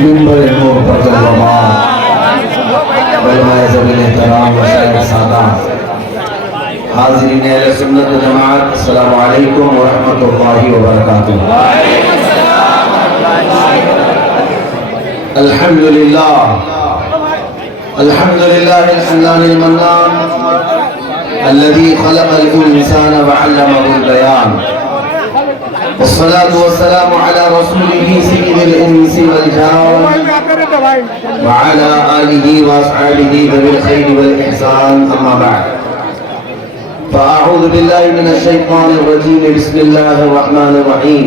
منبر نور پر علماء ذویل احترام مشائخ سادات حاضرین اہل سنت و جماعت، السلام علیکم ورحمۃ اللہ وبرکاتہ۔ الحمدللہ الحمدللہ الحنان المنان الذي خلق الانسان وعلمه البيان، والصلاة والسلام على رسوله سيد الانس والجان وعلى آله واصحابه ذوي الخير والإحسان، اما بعد فأعوذ بالله من الشيطان الرجيم، بسم الله الرحمن الرحيم،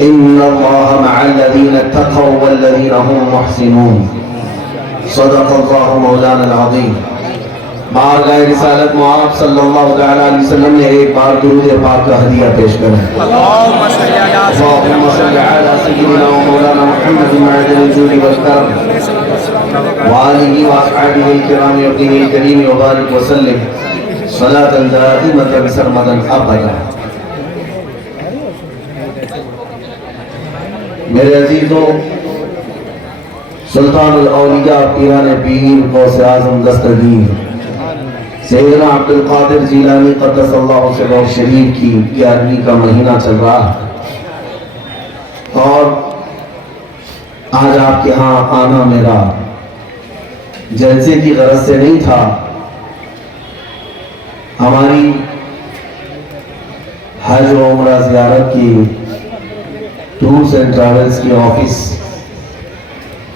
إن الله مع الذين اتقوا والذين هم محسنون، صدق الله مولانا العظيم۔ بارگاہ رسالت معاذ صلی اللہ علیہ وسلم نے ایک بار درود پاک کا ہدیہ پیش کرا ہے۔ اللہم صلی علی سیدنا و مولانا محمد معدن الجود والکرم وآلہ واصحابہ الکرام الدین الکریم وبارک وسلم صلاۃ دائمۃ بسرمدا ابدا۔ میرے عزیزوں، سلطان الاولیاء پیران پیر غوث اعظم دستگیر سیدنا عبدالقادر جیلانی قدس اللہ سرہ شریف کی 11ویں کا مہینہ چل رہا ہے، اور آج آپ کے ہاں آنا میرا جلسے کی غرض سے نہیں تھا۔ ہماری حج و عمرہ زیارت کی ٹورز اینڈ ٹریولز کی آفس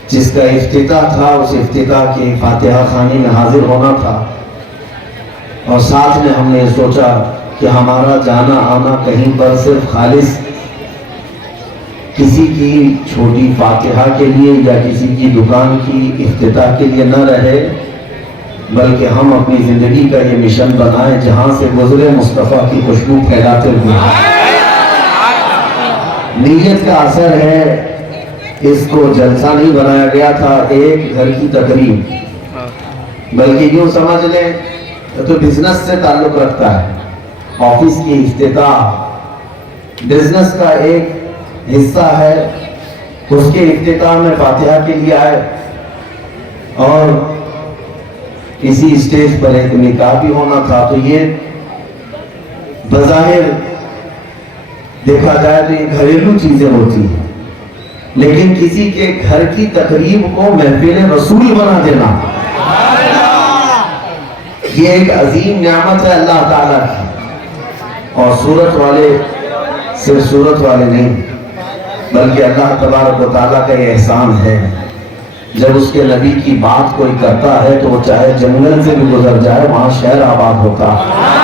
جس کا افتتاح تھا، اس افتتاح کی فاتحہ خوانی میں حاضر ہونا تھا، اور ساتھ میں ہم نے سوچا کہ ہمارا جانا آنا کہیں پر صرف خالص کسی کی چھوٹی فاتحہ کے لیے یا کسی کی دکان کی افتتاح کے لیے نہ رہے، بلکہ ہم اپنی زندگی کا یہ مشن بنائیں جہاں سے گزرے مصطفیٰ کی خوشبو پھیلاتے ہوئے۔ نیت کا اثر ہے، اس کو جلسہ نہیں بنایا گیا تھا ایک گھر کی تقریب، بلکہ یوں سمجھ لیں تو بزنس سے تعلق رکھتا ہے۔ آفس کی افتتاح بزنس کا ایک حصہ ہے، اس کے افتتاح میں فاتحہ کے لیے آئے، اور اسی اسٹیج پر ایک نکاح بھی ہونا تھا۔ تو یہ بظاہر دیکھا جائے تو یہ گھریلو چیزیں ہوتی ہیں، لیکن کسی کے گھر کی تقریب کو محفل رسول بنا دینا یہ ایک عظیم نعمت ہے اللہ تعالیٰ کی۔ اور صورت والے صرف صورت والے نہیں، بلکہ اللہ تبارک و تعالیٰ کا یہ احسان ہے، جب اس کے نبی کی بات کوئی کرتا ہے تو وہ چاہے جنگل سے بھی گزر جائے، وہاں شہر آباد ہوتا ہے۔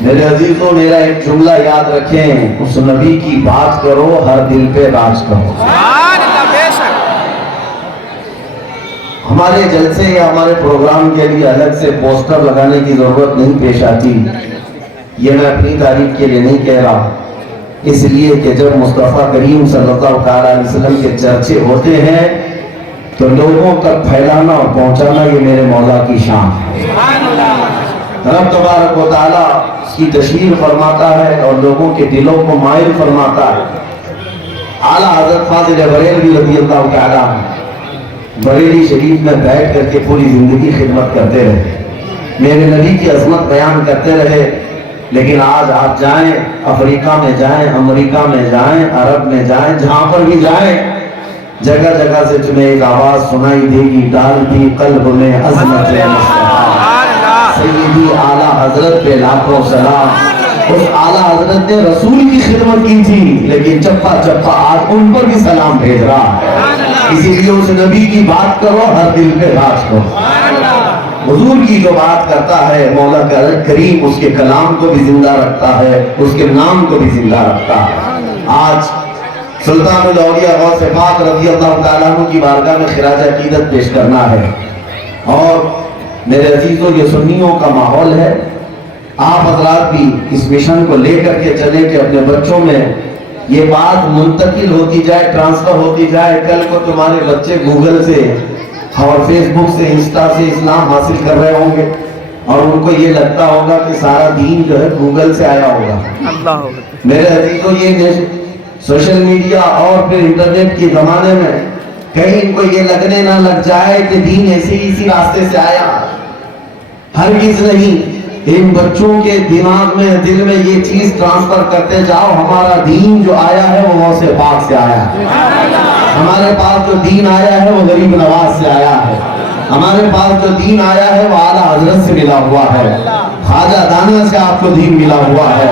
میرے عزیزوں، میرا ایک جملہ یاد رکھیں، اس نبی کی بات کرو، ہر دل پہ راج کرو۔ ہمارے جلسے یا ہمارے پروگرام کے لیے الگ سے پوسٹر لگانے کی ضرورت نہیں پیش آتی، یہ میں اپنی تعریف کے لیے نہیں کہہ رہا، اس لیے کہ جب مصطفیٰ کریم صلی اللہ علیہ وسلم کے چرچے ہوتے ہیں تو لوگوں تک پھیلانا اور پہنچانا یہ میرے مولا کی شان ہے۔ رب تبارک و تعالیٰ اس کی تشہیر فرماتا ہے اور لوگوں کے دلوں کو مائل فرماتا ہے۔ اعلیٰ حضرت فاضل بریلوی رضی اللہ تعالیٰ بریلی شریف میں بیٹھ کر کے پوری زندگی خدمت کرتے رہے، میرے نبی کی عظمت بیان کرتے رہے، لیکن آج آپ جائیں، افریقہ میں جائیں، امریکہ میں جائیں، عرب میں جائیں، جہاں پر بھی جائیں، جگہ جگہ سے تمہیں ایک آواز سنائی دے گی، ڈالتی قلب میں عظمت مصطفیٰ، سیدی اعلیٰ حضرت پہ لاکھوں سلام۔ اس اعلیٰ حضرت نے رسول کی خدمت کی تھی، لیکن چپا چپا آج ان پر بھی سلام بھیج رہا ہے۔ اسی لیے اس نبی کی بات کرو، ہر دل پہ راج کرو۔ حضور کی جو بات کرتا ہے مولا کریم اس کے کلام کو بھی زندہ رکھتا ہے، اس کے نام کو بھی زندہ رکھتا ہے۔ آج سلطان الاولیاء غوث پاک رضی اللہ تعالیٰ عنہ کی بارگاہ میں خراج عقیدت پیش کرنا ہے، اور میرے عزیزوں یہ سنیوں کا ماحول ہے۔ آپ حضرات بھی اس مشن کو لے کر کے چلیں کہ اپنے بچوں میں یہ بات منتقل ہوتی جائے، ٹرانسفر ہوتی جائے، کل کو تمہارے بچے گوگل سے اور فیس بک سے، انسٹا سے اسلام حاصل کر رہے ہوں گے اور ان کو یہ لگتا ہوگا کہ سارا دین جو ہے گوگل سے آیا ہوگا۔ میرے عزیزو، یہ سوشل میڈیا اور پھر انٹرنیٹ کے زمانے میں کہیں ان کو یہ لگنے نہ لگ جائے کہ دین ایسے ہی اسی راستے سے آیا، ہرگز نہیں۔ ان بچوں کے دماغ میں، دل میں یہ چیز ٹرانسفر کرتے جاؤ، ہمارا دین جو آیا ہے وہ غوث پاک سے آیا ہے، ہمارے پاس جو دین آیا ہے وہ غریب نواز سے آیا ہے، ہمارے پاس جو دین آیا ہے وہ اعلیٰ حضرت سے ملا ہوا ہے، خواجہ دانا سے آپ کو دین ملا ہوا ہے۔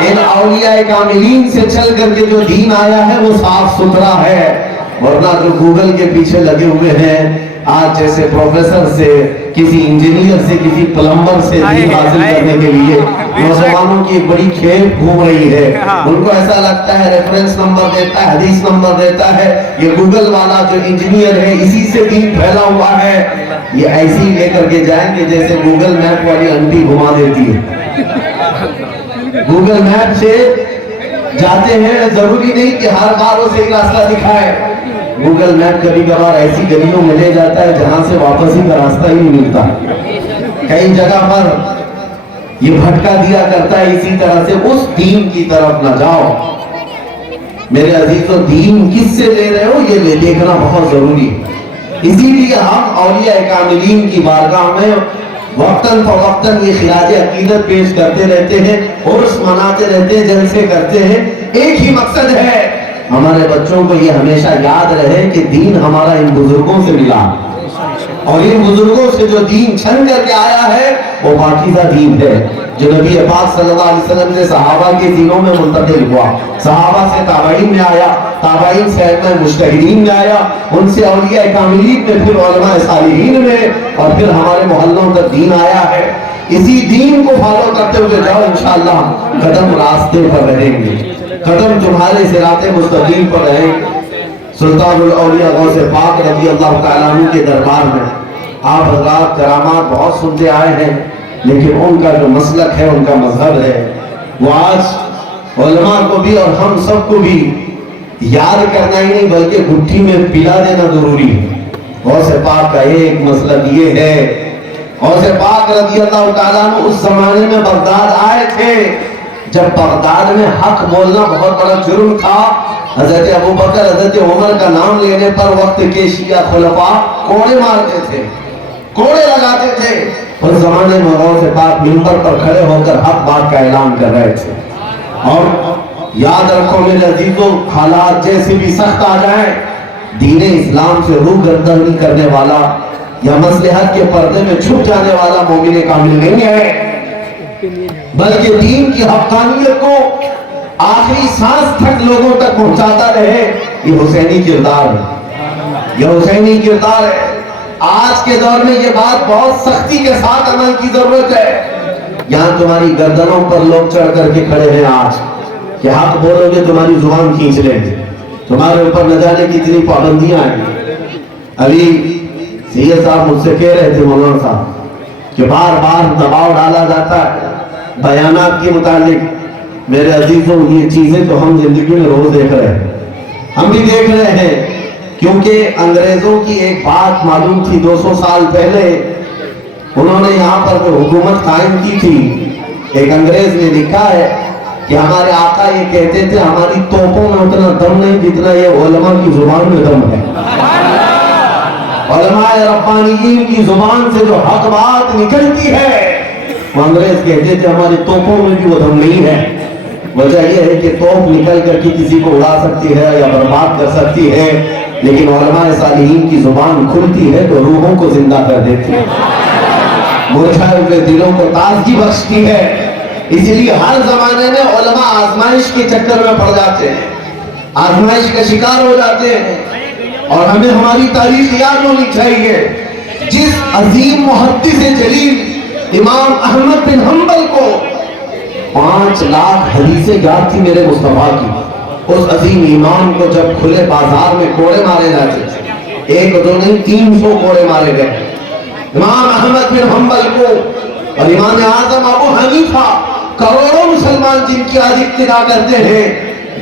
ان اولیاء کاملین سے چل کر کے جو دین آیا ہے وہ صاف ستھرا ہے، ورنہ جو گوگل کے پیچھے لگے ہوئے ہیں آج جیسے پروفیسر سے، کسی انجینئر سے، کسی پلمبر سے دین حاصل کرنے کے لیے نوجوانوں کی بڑی کھیپ گھوم رہی ہے۔ ان کو ایسا لگتا ہے ریفرنس نمبر دیتا ہے، حدیث نمبر دیتا ہے، یہ گوگل والا جو انجینئر ہے اسی سے دین پھیلا ہوا ہے۔ یہ ایسی لے کر کے جائیں گے جیسے گوگل میپ والی انٹی گھما دیتی ہے۔ گوگل میپ سے جاتے ہیں، ضروری نہیں کہ ہر بار وہ صحیح راستہ دکھائے۔ گوگل میپ کبھی کبھار ایسی گلیوں میں لے جاتا ہے جہاں سے واپسی کا راستہ ہی نہیں ملتا، کئی جگہ پر یہ بھٹکا دیا کرتا ہے۔ اسی طرح سے اس دین کی طرف نہ جاؤ۔ میرے عزیزو، دین کس سے لے رہے ہو یہ دیکھنا بہت ضروری ہے۔ اسی لیے ہم اولیاء کاملین کی بارگاہ میں وقتاً فوقتاً یہ خراج عقیدت پیش کرتے رہتے ہیں، عرس مناتے رہتے ہیں، جلسے کرتے ہیں۔ ایک ہی مقصد ہے، ہمارے بچوں کو یہ ہمیشہ یاد رہے کہ دین ہمارا ان بزرگوں سے ملا، اور ان بزرگوں سے جو دین چھن کر کے آیا ہے وہ پاکیزہ دین ہے، جو نبی پاک صلی اللہ علیہ وسلم سے صحابہ کے دینوں میں منتقل ہوا، صحابہ سے تابعین میں آیا، تابعین سے ائمہ مجتہدین میں آیا، ان سے اولیاء کاملین میں، پھر علماء صالحین میں، اور پھر ہمارے محلوں تک دین آیا ہے۔ اسی دین کو فالو کرتے ہوئے جاؤ، انشاءاللہ قدم راستے پر رہیں گے، قدم تمہارے صراط مستقیم پر رہیں گے۔ سلطان الاولیاء غوث پاک رضی اللہ تعالیٰ عنہ کے دربار میں آپ حضرات کرامات بہت سنتے آئے ہیں، لیکن ان کا جو مسلک ہے، ان کا مذہب ہے، وہ آج علماء کو بھی اور ہم سب کو بھی یاد کرنا ہی نہیں بلکہ گھٹی میں پلا دینا ضروری ہے۔ غوث پاک کا ایک مسلک یہ ہے، غوث پاک رضی اللہ تعالیٰ عنہ اس زمانے میں بغداد آئے تھے جب بغداد میں حق بولنا بہت بڑا جرم تھا۔ حضرت ابوبکر، حضرت عمر کا نام لینے پر وقت کے شیعہ خلفاء کوڑے مارتے تھے، کوڑے لگاتے تھے۔ اس زمانے میں غوث پاک منبر پر کھڑے ہو کر حق بات کا اعلان کر رہے تھے۔ اور یاد رکھو میرے عزیزو، حالات جیسے بھی سخت آ جائیں، دین اسلام سے روح گردانی کرنے والا یا مصلحت کے پردے میں چھپ جانے والا مومن کامل نہیں ہے، بلکہ دین کی حقانیت کو آخری سانس تک لوگوں تک پہنچاتا رہے۔ یہ حسینی کردار ہے، یہ حسینی کردار ہے۔ آج کے دور میں یہ بات بہت سختی کے ساتھ عمل کی ضرورت ہے۔ یہاں تمہاری گردنوں پر لوگ چڑھ کر کے کھڑے ہیں آج کہ حق بولو گے تمہاری زبان کھینچ لیں گے، تمہارے اوپر نہ جانے کی اتنی پابندیاں ہیں۔ ابھی سید صاحب مجھ سے کہہ رہے تھے، مولانا صاحب، کہ بار بار دباؤ ڈالا جاتا ہے بیانات کے متعلق۔ میرے عزیزوں، یہ چیزیں تو ہم زندگی میں روز دیکھ رہے ہیں، ہم بھی دیکھ رہے ہیں، کیونکہ انگریزوں کی ایک بات معلوم تھی 200 سال پہلے، انہوں نے یہاں پر جو حکومت قائم کی تھی، ایک انگریز نے لکھا ہے کہ ہمارے آقا یہ کہتے تھے ہماری توپوں میں اتنا دم نہیں جتنا یہ علماء کی زبان میں دم ہے۔ علماء ربانیین کی زبان سے جو حق بات نکلتی ہے، وہ انگریز کہتے تھے ہماری توپوں میں بھی وہ دم نہیں ہے۔ وجہ یہ ہے کہ توپ نکل کر کے کسی کو اڑا سکتی ہے یا برباد کر سکتی ہے، لیکن علماء صالحین کی زبان کھلتی ہے تو روحوں کو زندہ کر دیتی ہے، مرجھائے ہوئے دلوں کو تازگی بخشتی ہے۔ اسی لیے ہر زمانے میں علماء آزمائش کے چکر میں پڑ جاتے ہیں، آزمائش کا شکار ہو جاتے ہیں، اور ہمیں ہماری تاریخ یاد ہونی چاہیے۔ جس عظیم محدث جلیل امام احمد بن حنبل کو 5 لاکھ حدیثیں یاد تھی میرے مصطفیٰ کی، اس عظیم امام کو جب کھلے بازار میں کوڑے مارے جاتے، ایک دو نہیں 300 کوڑے مارے گئے۔ امام احمد بن حنبل کو اور امام اعظم ابو حنیفہ، کروڑوں مسلمان جن کی آج اقتدا کرتے ہیں،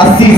80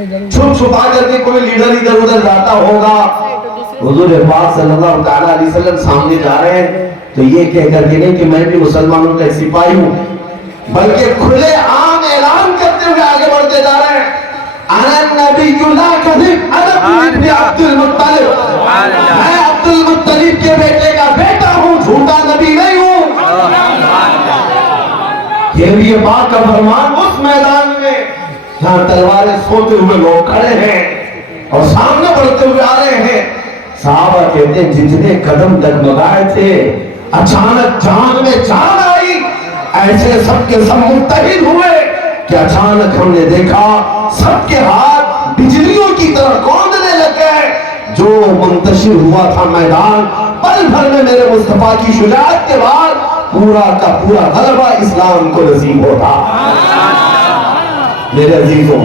چھپ چھپا کر کے کوئی لیڈر ادھر ادھر جاتا ہوگا. حضور پاک صلی اللہ تعالیٰ علیہ وسلم سامنے جا رہے ہیں تو یہ کہہ کر کے نہیں کہ میں بھی مسلمانوں کا سپاہی ہوں، بلکہ کھلے عام اعلان کرتے ہوئے آگے بڑھتے جا رہے ہیں. انا نبی لا کذب انا ابن عبد المطلب، میں عبد المطلب کے بیٹے کا بیٹا ہوں، جھوٹا نبی نہیں ہوں. یہ بھی پاک کا فرمان اس میدان میں جہاں تلواریں سوتے ہوئے لوگ کھڑے ہیں اور سامنے بڑھتے ہوئے آ رہے ہیں. صحابہ کہتے ہیں جتنے قدم ڈگمگائے تھے اچانک جان میں جان آئی، ایسے سب کے سب متحد ہوئے کہ اچانک ہم نے دیکھا سب کے ہاتھ بجلیوں کی طرح گوندنے لگ گئے. جو منتشر ہوا تھا میدان، پل بھر میں میرے مصطفیٰ کی شجاعت کے بعد پورا کا پورا غلبہ اسلام کو نصیب ہوتا. میرے عزیزوں،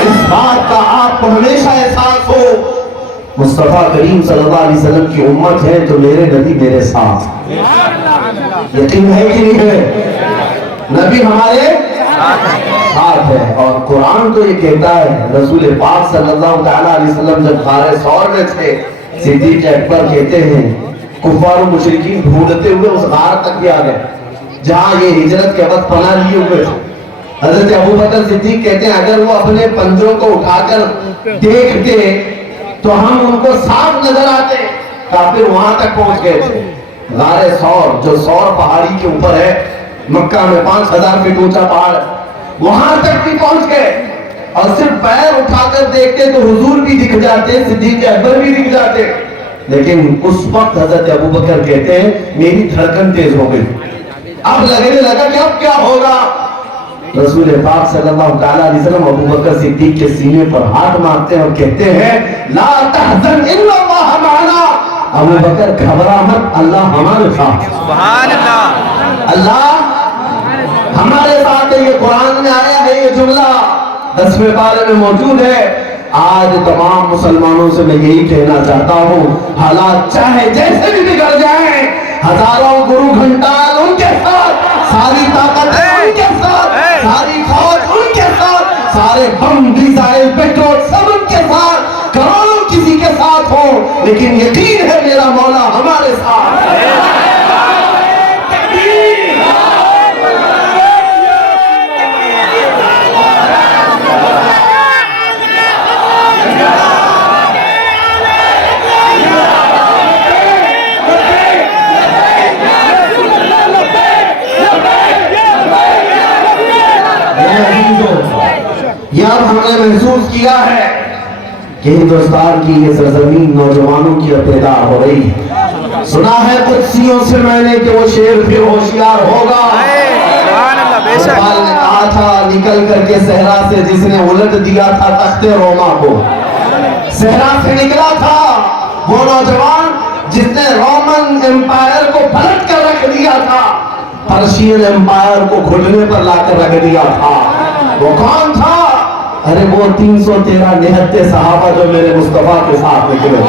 اس بات کا آپ کو ہمیشہ احساس ہو مصطفیٰ کریم صلی اللہ علیہ وسلم کی امت ہے تو میرے نبی میرے ساتھ. یقین ہے کہ نہیں ہے؟ نبی ہمارے ساتھ ہے. اور قرآن تو یہ کہتا ہے، رسول پاک صلی اللہ تعالیٰ علیہ وسلم جب غار ثور میں تھے، صدیق اکبر کہتے ہیں کفار و مشرکین ڈھونڈتے ہوئے اس غار تک بھی آ گئے جہاں یہ ہجرت کے وقت پناہ لیے ہوئے تھے. حضرت ابوبکر صدیق کہتے ہیں اگر وہ اپنے پنجوں کو اٹھا کر دیکھتے تو ہم ان کو صاف نظر آتے. کافر وہاں تک پہنچ گئے تھے. غار ثور جو ثور پہاڑی کے اوپر ہے، مکہ میں 5000 فٹ اونچا پہاڑ، وہاں تک بھی پہنچ گئے اور صرف پیر اٹھا کر دیکھتے تو حضور بھی دکھ جاتے، صدیق اکبر بھی دکھ جاتے. لیکن اس وقت حضرت ابوبکر کہتے ہیں میری دھڑکن تیز ہو گئی، اب لگنے لگا کہ اب کیا ہوگا. رسول پاک صلی اللہ تعالیٰ علیہ وسلم ابوبکر صدیق کے سینے پر ہاتھ مارتے ہیں اور کہتے ہیں لا تحزن الا اللہ معنا. ابوبکر گھبرا مت، اللہ ہمارے ساتھ. سبحان اللہ، اللہ ہمارے ساتھ ہے. یہ قرآن میں آیا ہے، یہ جملہ 10ویں پارے میں موجود ہے. آج تمام مسلمانوں سے میں یہی کہنا چاہتا ہوں، حالات چاہے جیسے بھی بگڑ جائیں، ہزاروں گرو گھنٹال ان کے ساتھ، ساری طاقتیں ان کے ساتھ، ساری فوج ان کے ساتھ، سارے بم میزائل پیٹرول سب ان کے ساتھ، کروڑوں کسی کے ساتھ ہوں، لیکن یقین ہے میرا مولا ہمارے ساتھ ہے. یہ اب ہم نے محسوس کیا ہے کہ ہندوستان کی یہ سرزمین نوجوانوں کی بیدار ہو رہی ہے. سنا ہے قدسیوں سے میں نے کہ وہ شیر پھر ہوشیار ہوگا. اقبال نے کہا تھا نکل کر کے صحرا سے جس نے الٹ دیا تھا تخت روما کو. صحرا سے نکلا تھا وہ نوجوان جس نے رومن ایمپائر کو پلٹ کر رکھ دیا تھا، پرشین ایمپائر کو گھٹنے پر لا کر رکھ دیا تھا. وہ کون تھا؟ ارے وہ 313 نہتے صحابہ جو میرے مصطفیٰ کے ساتھ نکلے.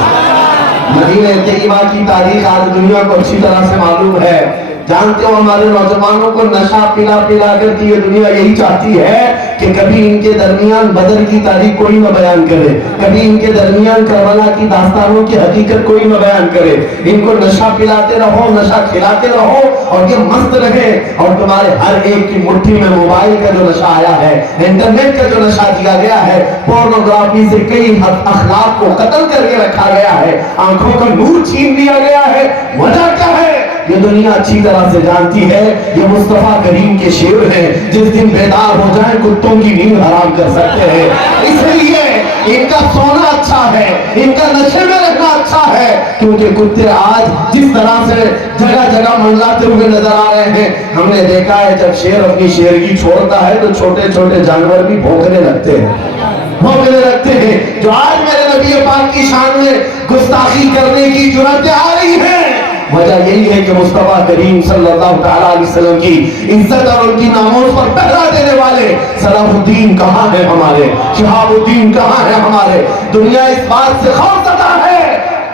مدینہ طیبہ کی تاریخ آج دنیا کو اچھی طرح سے معلوم ہے. جانتے ہو ہمارے نوجوانوں کو نشہ پلا کر کی یہ دنیا یہی چاہتی ہے کہ کبھی ان کے درمیان بدر کی تاریخ کوئی نہ بیان کرے، کبھی ان کے درمیان کربلا کی داستانوں کی حقیقت کوئی نہ بیان کرے. ان کو نشہ پلاتے رہو، نشہ کھلاتے رہو اور یہ مست رہے. اور تمہارے ہر ایک کی مٹھی میں موبائل کا جو نشہ آیا ہے، انٹرنیٹ کا جو نشہ دیا گیا ہے، پورنوگرافی سے کئی اخلاق کو قتل کر کے رکھا گیا ہے، آنکھوں کا نور چھین لیا گیا ہے. وجہ کیا ہے؟ یہ دنیا اچھی طرح سے جانتی ہے یہ مصطفیٰ کریم کے شیر ہیں، جس دن بیدار ہو جائیں کتوں کی نیند حرام کر سکتے ہیں. اس لیے ان کا سونا اچھا ہے، ان کا نشے میں رہنا اچھا ہے، کیونکہ کتے آج جس طرح سے جگہ جگہ منڈلاتے ہوئے نظر آ رہے ہیں. ہم نے دیکھا ہے جب شیر اپنی شیرگی چھوڑتا ہے تو چھوٹے چھوٹے جانور بھی بھونکنے لگتے ہیں. جو آج میرے نبی پاک کی شان میں گستاخی کرنے کی جرأتیں آ رہی ہیں، وجہ یہی ہے کہ مصطفیٰ کریم صلی اللہ تعالیٰ علیہ وسلم کی عزت اور ان کی ناموس پر پہرا دینے والے صلاح الدین کہاں ہیں ہمارے، شہاب الدین کہاں ہیں ہمارے. دنیا اس بات سے خوفزدہ ہے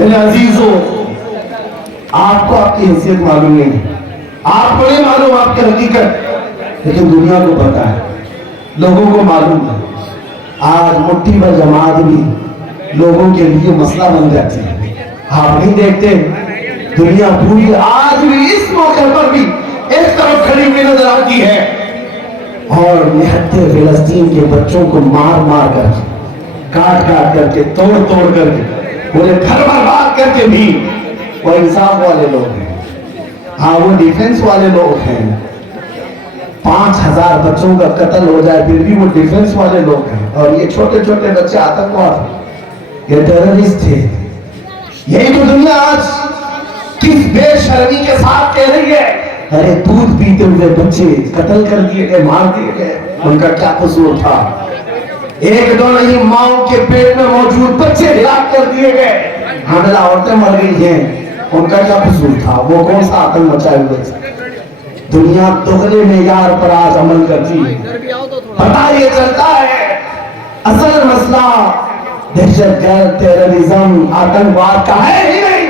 میرے عزیزوں، آپ کو آپ کی حیثیت معلوم نہیں ہے، آپ کو نہیں معلوم آپ کی حقیقت، لیکن دنیا کو پتا ہے، لوگوں کو معلوم ہے۔ آج مٹھی بھر جماعت بھی لوگوں کے لیے مسئلہ بن جاتی ہے۔ آپ نہیں دیکھتے دنیا پوری آج بھی اس موقع پر بھی اس طرف کھڑی ہوئی نظر آتی ہے، اور نہتے فلسطین کے بچوں کو مار مار کر کے، کاٹ کاٹ کر کے، توڑ توڑ کر کے، پورے گھر برباد کر کے بھی وہ انصاف والے لوگ ہیں، ہاں وہ ڈیفنس والے لوگ ہیں۔ 5000 بچوں کا قتل ہو جائے پھر بھی وہ ڈیفنس والے لوگ ہیں، اور یہ چھوٹے چھوٹے بچے آتنکواد، یہ ٹیررسٹ تھے۔ یہی تو دنیا آج کس بے شرمی کے ساتھ کہہ رہی ہے، ارے دودھ پیتے ہوئے بچے قتل کر دیے گئے، مار دیے گئے، ان کا کیا قصور تھا؟ ایک دو نہیں، ماؤں کے پیٹ میں موجود بچے ہلاک کر دیے گئے، حاملہ عورتیں مر گئی ہیں، ان کا کیا قصور تھا؟ وہ کون سا آتنک مچائے ہوئے تھے؟ دنیا دغلے معیار پر آج عمل کرتی ہے۔ پتہ یہ چلتا ہے اصل مسئلہ دہشت گرد، ٹیررزم، آتنکواد کا ہے ہی نہیں،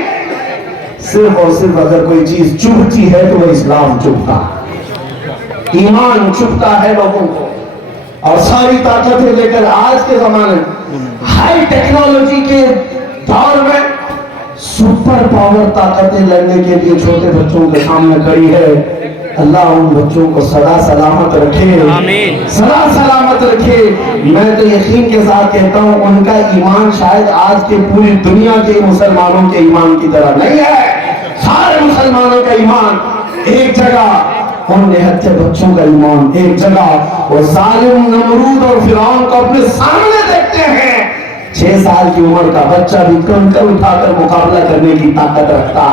صرف اور صرف اگر کوئی چیز چبھتی ہے تو وہ اسلام چبھتا ہے، ایمان چبھتا ہے لوگوں کو، اور ساری طاقتیں لے کر آج کے زمانے ہائی ٹیکنالوجی کے دور میں سپر پاور طاقتیں لڑنے کے لیے چھوٹے بچوں کے سامنے کھڑی ہے۔ اللہ ان بچوں کو سدا سلامت رکھے، سدا سلامت رکھے۔ میں تو یقین کے ساتھ کہتا ہوں ان کا ایمان شاید آج کے پوری دنیا کے مسلمانوں کے ایمان کی طرح نہیں ہے۔ سارے مسلمانوں کا ایمان ایک جگہ، ان نہتے بچوں کا ایمان ایک جگہ۔ وہ ظالم نمرود اور فرعون کو اپنے سامنے دیکھتے ہیں، 6 سال کی عمر کا بچہ بھی کنکر اٹھا کر مقابلہ کرنے کی طاقت رکھتا۔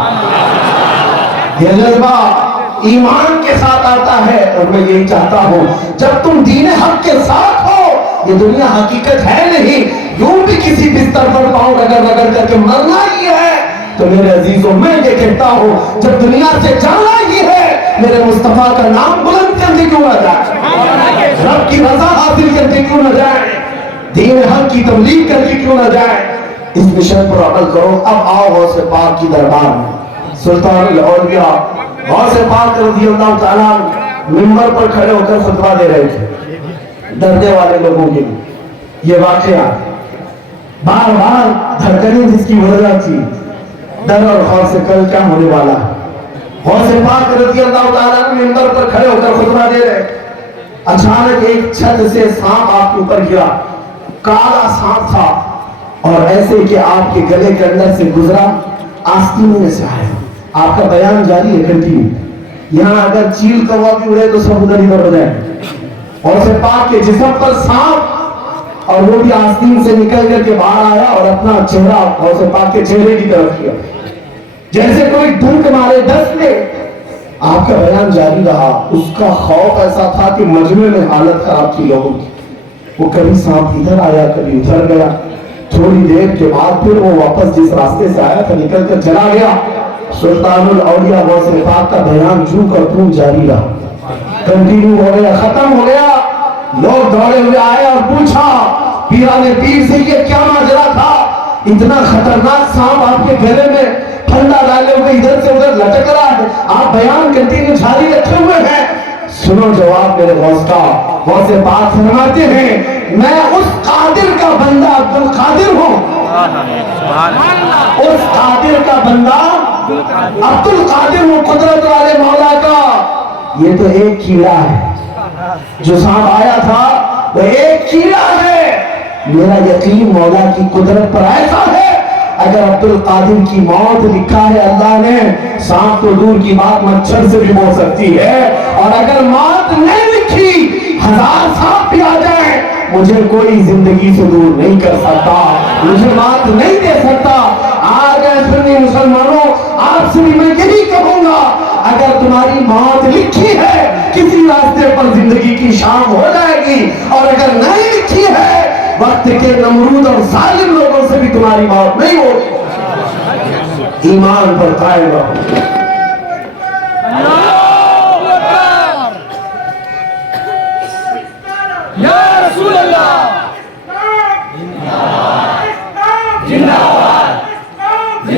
یہ جذبہ ایمان کے ساتھ آتا ہے، اور میں یہی چاہتا ہوں جب تم دین حق کے ساتھ ہو، یہ دنیا حقیقت ہے نہیں، یوں بھی کسی بستر پر پاؤں رگڑ رگڑ کر کے مرنا ہی ہے، تو میرے عزیزوں میں یہ کہتا ہوں جب دنیا سے جانا ہی ہے، میرے مصطفیٰ کا نام بلند کر کے کیوں نہ جائے، رب کی رضا حاصل کر کے کیوں نہ جائے، دین حق کی تبلیغ کر کے کیوں نہ جائے، اس مشن پر عمل کرو۔ اب آؤ غوث پاک کی دربار میں، سلطان الاولیاء غوث پاک رضی اللہ تعالیٰ منبر پر کھڑے ہو کر خطبہ دے رہے تھے ڈرنے والے لوگوں کے لیے۔ یہ واقعہ بار بار دھڑکنیں جس کی وجہ تھی، ڈر اور خوف سے کل کیا ہونے والا ہے۔ غوث پاک رضی اللہ تعالیٰ منبر پر کھڑے ہو کر خطبہ دے رہے، اچانک ایک چھت سے سانپ آپ کے اوپر گرا، کالا سانپ تھا، اور ایسے کہ آپ کے گلے کے اندر سے گزرا، آستینے میں سے آیا۔ آپ کا بیان جاری ہے کنٹینیو، یہاں اگر چیل کوا بھی اڑے تو سب ادھر ادھر ہو جائے۔ اور سے پاک کے جسم پر سانپ، اور وہ بھی آستین سے نکل کر کے باہر آیا اور اپنا چہرہ اور سے پاک کے چہرے کی طرف کیا، جیسے کوئی ڈھنک مارے دست میں۔ آپ کا بیان جاری رہا، اس کا خوف ایسا تھا کہ مجمع میں حالت خراب تھی لوگوں کی۔ وہ کبھی سانپ ادھر آیا کبھی ادھر گیا، تھوڑی دیر کے بعد پھر وہ واپس جس راستے سے آیا تھا نکل کر چلا گیا۔ سلطان الاولیاء غوث پاک کا بیان جو کر توں جاری رہا، کنٹینیو ہو گیا، ختم ہو گیا۔ لوگ دوڑے ہوئے آئے اور پوچھا پیران پیر سے یہ کیا ماجرا تھا، اتنا خطرناک سانپ آپ کے گلے میں پھندا ڈالے ہوئے ادھر سے ادھر لٹک رہا ہے، آپ بیان کنٹینیو جاری رکھے ہوئے ہیں۔ سنو جواب میرے غوث کا۔ غوث پاک فرماتے ہیں میں اس قادر کا بندہ عبدالقادر ہوں، اس قادر کا بندہ عبدالقادر ہوں، قدرت والے مولا کا۔ یہ تو ایک کیڑا ہے، جو سانپ آیا تھا وہ ایک کیڑا ہے، میرا یقین مولا کی قدرت پر ایسا ہے اگر عبدالقادر کی موت لکھا ہے اللہ نے، سانپ تو دور کی بات مچھر سے بھی ہو سکتی ہے، اور اگر موت نہیں لکھی 1000 سانپ بھی آ جائیں مجھے کوئی زندگی سے دور نہیں کر سکتا، مجھے موت نہیں دے سکتا۔ آج سنی مسلمانوں آپ سے بھی میں یہی کہوں گا، اگر تمہاری موت لکھی ہے کسی راستے پر زندگی کی شام ہو جائے گی، اور اگر نہیں لکھی ہے وقت کے نمرود اور ظالم لوگوں سے بھی تمہاری موت نہیں ہوگی۔ ایمان پر قائم رہو۔ یا رسول اللہ، زندہ باد، زندہ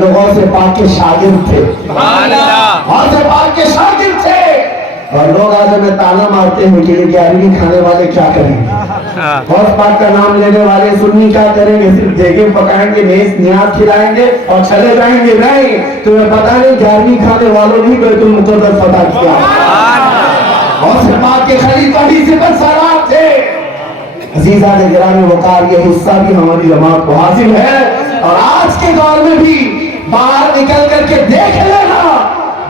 جو غوث پاک کے شاگرد تھے، غوث پاک کے شاگرد تھے. اور لوگ آج ہمیں تانا مارتے ہیں کہ یہ 11ویں کھانے والے کیا کریں گے، غوث پاک کا نام لینے والے سنی کیا کریں گے، صرف دیگیں پکائیں گے، نیاز کھلائیں گے اور چلے جائیں گے. نہیں، تمہیں پتہ نہیں 11ویں کھانے والوں نے بیت المقدس فتح کیا. غوث پاک کے خلیفہ ہی صفت سالار تھے. عزیزان گرامی وقار، یہ حصہ بھی ہماری جماعت کو حاصل ہے. اور آج کے دور میں بھی باہر نکل کر کے دیکھ لینا،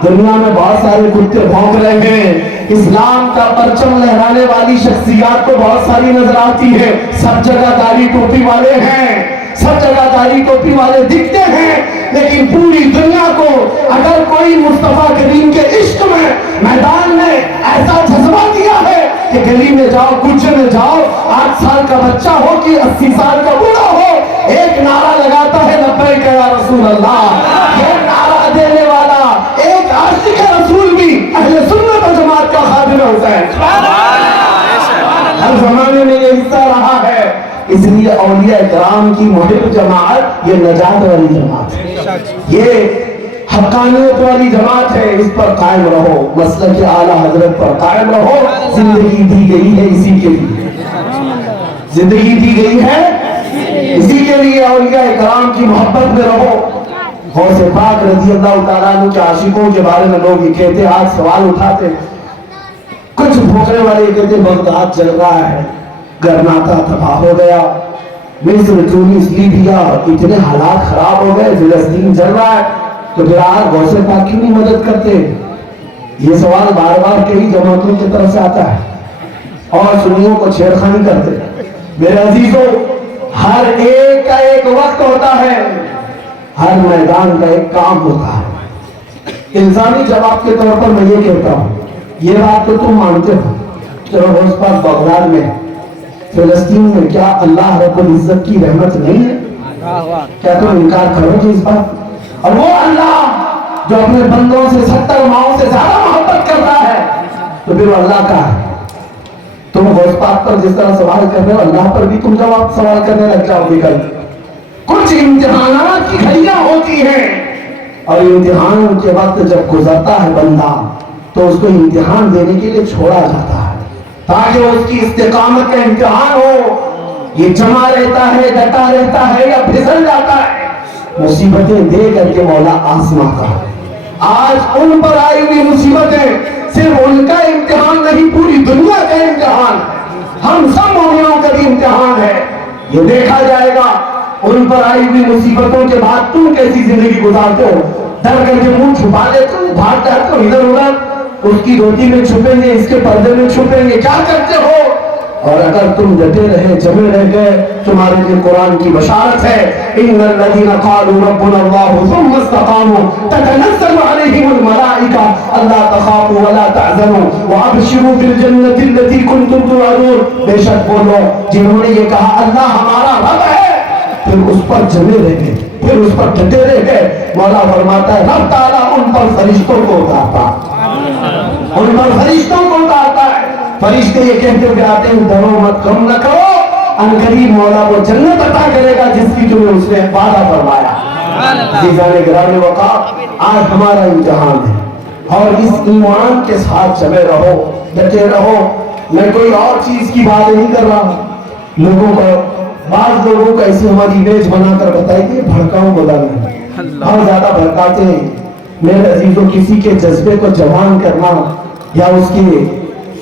دنیا میں بہت سارے کتے بھونک رہے ہیں. اسلام کا پرچم لہرانے والی شخصیات کو بہت ساری نظر آتی ہے. سب جگہ داڑھی ٹوپی والے ہیں، سب جگہ داڑھی ٹوپی والے دکھتے ہیں، لیکن پوری دنیا کو اگر کوئی مصطفیٰ کریم کے عشق میں میدان میں ایسا جذبہ دیا ہے کہ گلی میں جاؤ، کوچے میں جاؤ، 8 سال کا بچہ ہو کہ 80 سال کا بوڑھا ہو، ایک نعرہ لگاتا ہے لبیک یا رسول اللہ. یہ نعرہ دینے والا ایک عاشق رسول بھی اہل سنت و جماعت کا خادم حسین. ہر زمانے میں یہ حصہ رہا ہے. اس لیے اولیاء کرام کی محب جماعت یہ نجات والی جماعت ہے، یہ حقانیت والی جماعت ہے. اس پر قائم رہو، مسلک اعلیٰ حضرت پر قائم رہو. زندگی دی گئی ہے اسی کے لیے، زندگی دی گئی ہے اسی کے لیے. اولیاء کرام کی محبت میں رہو. غوث پاک رضی اللہ تعالیٰ عنہ کے عاشقوں کے بارے میں لوگ یہ کہتے، آج سوال اٹھاتے، کچھ بھوکنے والے کہتے بغداد جل رہا ہے، گرناتا تباہ ہو گیا، مصر، تونس، لیبیا اتنے حالات خراب ہو گئے، فلسطین جل رہا ہے، تو پھر آپ غوث پاک کیوں نہیں مدد کرتے؟ یہ سوال بار بار کئی جماعتوں کی طرف سے آتا ہے اور سنیوں کو چھیڑخانی کرتے. میرے عزیزوں، ہر ایک کا ایک وقت ہوتا ہے، ہر میدان کا ایک کام ہوتا ہے. الزامی جواب کے طور پر میں یہ کہتا ہوں، یہ بات تو تم مانتے ہو، چلو غوث پاک بغداد میں، فلسطین میں کیا اللہ رب العزت کی رحمت نہیں ہے؟ کیا تم انکار کرو گے اس بات؟ اور وہ اللہ جو اپنے بندوں سے 70 ماؤں سے زیادہ محبت کرتا ہے، تو پھر وہ اللہ کا ہے. تم غوث پاک پر جس طرح سوال کر رہے ہو، اللہ پر بھی تم جواب سوال کرنے لگ جاؤ گے. کل کچھ امتحانات کی گھڑیاں ہوتی ہیں، اور امتحان کے وقت جب گزرتا ہے بندہ تو اس کو امتحان دینے کے لیے چھوڑا جاتا ہے تاکہ اس کی استقامت کا امتحان ہو. یہ جمع رہتا ہے، ڈٹا رہتا ہے یا پھسل جاتا ہے. مصیبتیں دے کر کے مولا آزماتا ہے. آج ان پر آئی ہوئی مصیبتیں صرف ان کا امتحان نہیں، پوری دنیا کا امتحان. ہم سب مومنوں کا بھی امتحان ہے. یہ دیکھا جائے گا ان پر آئی ہوئی مصیبتوں کے بعد تم کیسی زندگی گزارتے ہو. ڈر کر کے منہ چھپا لیتے ہو، بھاگ جاتے ہو ادھر ادھر، اس کی روٹی میں چھپیں گے، اس کے پردے میں چھپیں گے، کیا کرتے ہو؟ اور اگر تم ڈٹے رہے، جمے رہ گئے، تمہارے لیے قرآن کی بشارت ہے، ان الذین قالوا ربنا اللہ ثم استقاموا تتنزل علیہم الملائکہ الا تخافوا ولا تحزنوا وابشروا بالجنۃ التي کنتم توعدون. بے شک وہ لوگ جنہوں نے یہ کہا اللہ ہمارا رب ہے، پھر اس پر جمے رہ گئے، پھر اس پر ڈٹے رہ گئے، مولا فرماتا ہے رب تعالیٰ ان پر فرشتوں کو اتارتا ہے، ان پر فرشتوں کو اتارتا ہے. فرشتے یہ کہتے ہوئے آتے ہیں ڈرو مت، غم نہ کرو، ان قریب مولا وہ جنت عطا کرے گا جس کی تمہیں اس نے وعدہ فرمایا. عزیزان گرامی وقار، آج ہمارا امتحان ہے اور اس ایمان کے ساتھ جمے رہو، ڈٹے رہو. میں کوئی اور چیز کی بات نہیں کر رہا. لوگوں کو، بعض لوگوں کو ایسی ہماری امیج بنا کر بتائی کہ بھڑکاؤں کو ڈالنا، بہت زیادہ بھڑکاتے ہیں. میرے عزیزوں، کسی کے جذبے کو جوان کرنا یا اس کے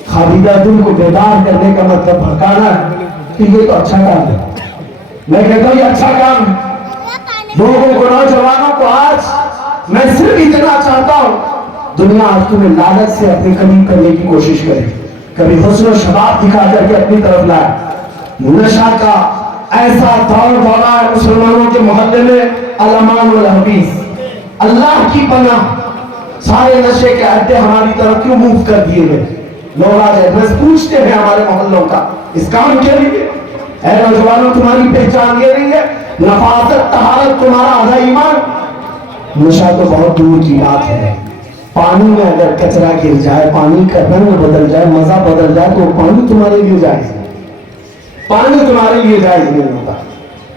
خابیدہ دل کو بیدار کرنے کا مطلب بھڑکانا ہے کہ یہ تو اچھا کام ہے. میں کہتا ہوں یہ اچھا کام ہے. لوگوں کو، نوجوانوں کو آج میں صرف اتنا چاہتا ہوں، دنیا آج تمہیں لالچ سے اپنے قریب کرنے کی کوشش کرے، کبھی حسن و شباب دکھا کر کے اپنی طرف لائے. نشہ کا ایسا دور دورہ ہے مسلمانوں کے محلے میں، الامان والحفیظ، اللہ کی پناہ. سارے نشے کے اڈے ہماری طرف کیوں موو کر دیے گئے؟ لوگ آج ایڈریس پوچھتے ہیں ہمارے محلوں کا اس کام کے لیے. اے نوجوانوں، تمہاری پہچان یہ نہیں ہے، نفاست طہارت تمہارا آدھا ایمان. نشہ تو بہت دور کی بات ہے. پانی میں اگر کچرا گر جائے، پانی کا رنگ بدل جائے، مزہ بدل جائے، تو پانی تمہارے لیے جائز نہیں، پانی تمہارے لیے جائز نہیں ہوتا.